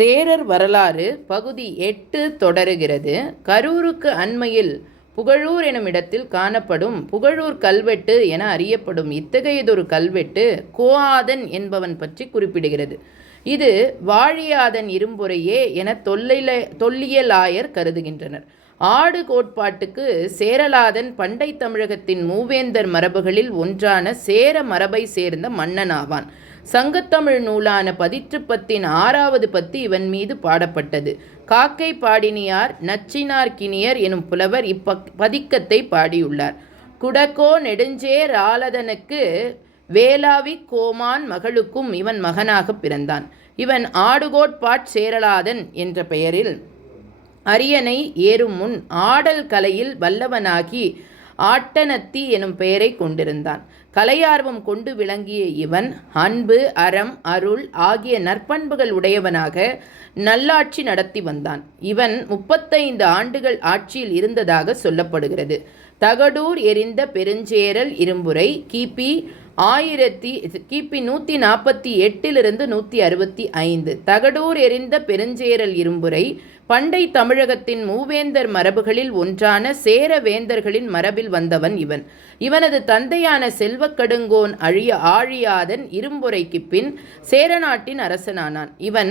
சேரர் வரலாறு பகுதி 8 தொடருகிறது. கரூருக்கு அண்மையில் புகழூர் எனுமிடத்தில் காணப்படும் புகழூர் கல்வெட்டு என அறியப்படும் இத்தகையதொரு கல்வெட்டு கோஆதன் என்பவன் பற்றி குறிப்பிடுகிறது. இது வாழியாதன் இரும்புரையே என தொல்லியலாயர் கருதுகின்றனர். ஆடு கோட்பாட்டுக்கு சேரலாதன் பண்டை தமிழகத்தின் மூவேந்தர் மரபுகளில் ஒன்றான சேர மரபை சேர்ந்த மன்னனாவான். சங்கத்தமிழ் நூலான பதிற்றுப்பத்தின் 6வது பத்து இவன் மீது பாடப்பட்டது. காக்கை பாடினியார் நச்சினார்க்கினியர் எனும் புலவர் இப்பதிக்கத்தை பாடியுள்ளார். குடக்கோ நெடுஞ்சேர் ஆலதனுக்கு வேளாவி கோமான் மகளுக்கும் இவன் மகனாக பிறந்தான். இவன் ஆடுகோட்பாட் சேரலாதன் என்ற பெயரில் அரியணை ஏறும் முன் ஆடல் கலையில் வல்லவனாகி ஆட்டனத்தி எனும் பெயரை கொண்டிருந்தான். கலையார்வம் கொண்டு விளங்கிய இவன் அன்பு, அறம், அருள் ஆகிய நற்பண்புகள் உடையவனாக நல்லாட்சி நடத்தி வந்தான். இவன் 35 ஆண்டுகள் ஆட்சியில் இருந்ததாக சொல்லப்படுகிறது. தகடூர் எறிந்த பெருஞ்சேரல் இரும்புரை கிபி 148 165. தகடூர் எறிந்த பெருஞ்சேரல் இரும்புரை பண்டை தமிழகத்தின் மூவேந்தர் மரபுகளில் ஒன்றான சேர வேந்தர்களின் மரபில் வந்தவன் இவன். இவனது தந்தையான செல்வக்கடுங்கோன் ஆழியாதன் இரும்புரைக்கு பின் சேர நாட்டின் அரசனானான். இவன்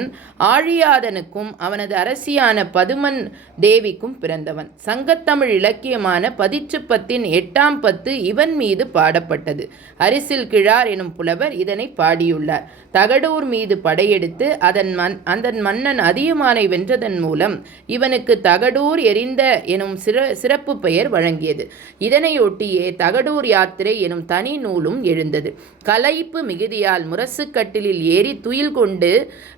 ஆழியாதனுக்கும் அவனது அரசியான பதுமன் தேவிக்கும் பிறந்தவன். சங்கத்தமிழ் இலக்கியமான பதிற்றுப்பத்தின் 8ஆம் பத்து இவன் மீது பாடப்பட்டது. அரிசில் கிழார் எனும் புலவர் இதனை பாடியுள்ளார். தகடூர் மீது படையெடுத்து அதன் மன்னன் அதியமானை வென்றதன் மூலம் இவனுக்கு தகடூர் எறிந்த எனும் சிறப்பு பெயர் வழங்கியது. இதனையொட்டியே தகடூர் யாத்திரை எனும் தனி நூலும் எழுந்தது. களைப்பு மிகுதியால் முரசு கட்டிலில் ஏறி துயில் கொண்டு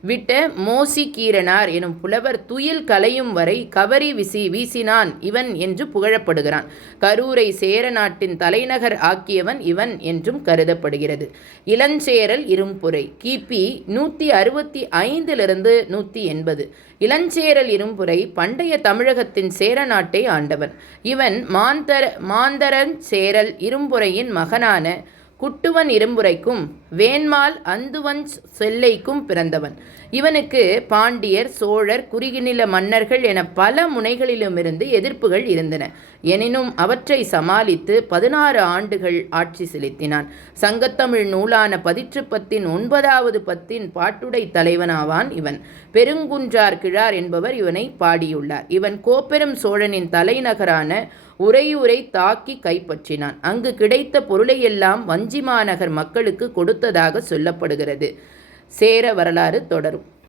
விட்ட மோசி கீரனார் எனும் புலவர் துயில் கலையும் வரை கவரி வீசினான் இவன் என்று புகழப்படுகிறான். கரூரை சேர நாட்டின் தலைநகர் ஆக்கியவன் இவன் என்றும் கருதப்படுகிறது. இளஞ்சேரல் இரும்புரை கிபி 165 180. இளஞ்சேரல் இரும்புரை பண்டைய தமிழகத்தின் சேர நாட்டை ஆண்டவன். இவன் மாந்தரன் சேரல் இரும்புரையின் மகனான குட்டுவன் இரும்புரைக்கும் வேண்மால் அந்துவன் செல்லைக்கும் பிறந்தவன். இவனுக்கு பாண்டியர், சோழர், குறுகிநில மன்னர்கள் என பல முனைகளிலுமிருந்து எதிர்ப்புகள் இருந்தன. எனினும் அவற்றை சமாளித்து 16 ஆண்டுகள் ஆட்சி செலுத்தினான். சங்கத்தமிழ் நூலான பதிற்றுப்பத்தின் 9வது பத்தின் பாட்டுடை தலைவனாவான் இவன். பெருங்குன்றார் கிழார் என்பவர் இவனை பாடியுள்ளார். இவன் கோப்பெரும் சோழனின் தலைநகரான உறையூரை தாக்கி கைப்பற்றினான். அங்கு கிடைத்த பொருளையெல்லாம் வஞ்சிமாநகர் மக்களுக்கு கொடுத்ததாக சொல்லப்படுகிறது. சேர வரலாறு தொடரும்.